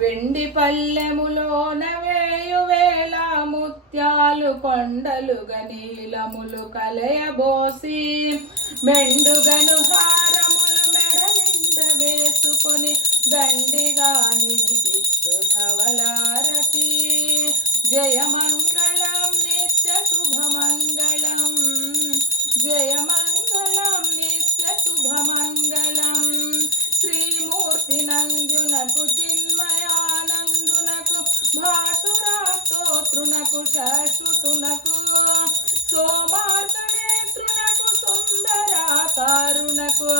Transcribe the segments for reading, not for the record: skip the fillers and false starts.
వెండి పల్లెములోన వేయువేల ముత్యాలు కొండలుగా నీలములు కలయబోసి మెండుగను హారములు మెడ నిండ వేసుకొని దండిగా నీకిస్తు ధవలారతి. జయమంగళం నిత్య శుభమంగళం, జయమంగళం నిత్య శుభమంగళం. శ్రీమూర్తి నంజునకు చిన్మయానందునకు భాసురాస్తోత్రునకు శాశ్వతునకు సోమార్తనేత్రునకు సుందరాకారునకు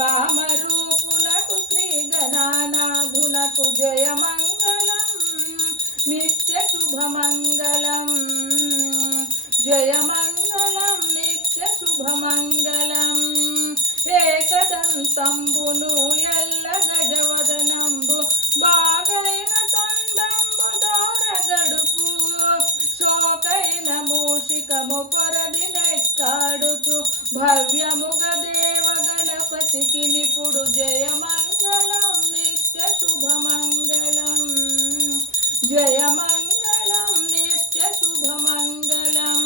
కామరూపునకు శ్రీ గణానాథునకు జయమంగళం నిత్య శుభమంగళం, జయమంగళం నిత్య శుభమంగళం. ఏకదంతంబును ఎల్ల గజవదనంబు బాగైన తొండంబు దోర గడుపు శోకైన మూషికము పొరది నెక్కాడుతూ భవ్యముగ దేవ గణపతికి నిపుడు జయమంగళం నిత్య శుభమంగళం, జయమంగళం నిత్య శుభమంగళం.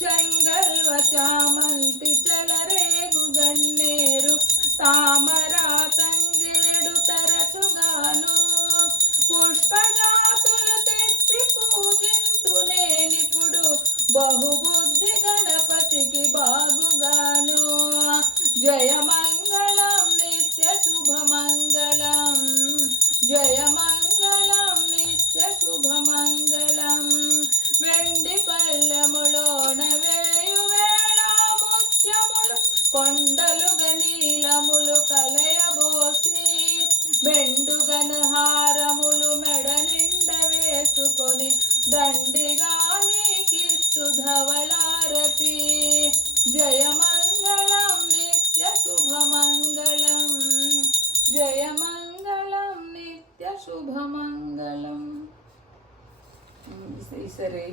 చెంగల్వ చామంతి చలరేగు గన్నేరు తామరా తంగేడు తరచుగాను పుష్పజాతులు తెచ్చి పూజింతునేనిప్పుడు బహుబుద్ధి గణపతికి బాగుగాను. జయమంగళం నిత్య శుభమంగళం, జయమంగళం నిత్య శుభమంగళం. వెండి పల్లెములోన వేయువేళ ముత్యములు కొండలుగా నీలములు కలయబోసి మెండుగను హారములు మెడ నిండ వేసుకొని దండిగా నీకిస్తు ధవలారతి. జయమంగళం నిత్య శుభమంగళం, జయమంగళం నిత్య శుభమంగళం. సరే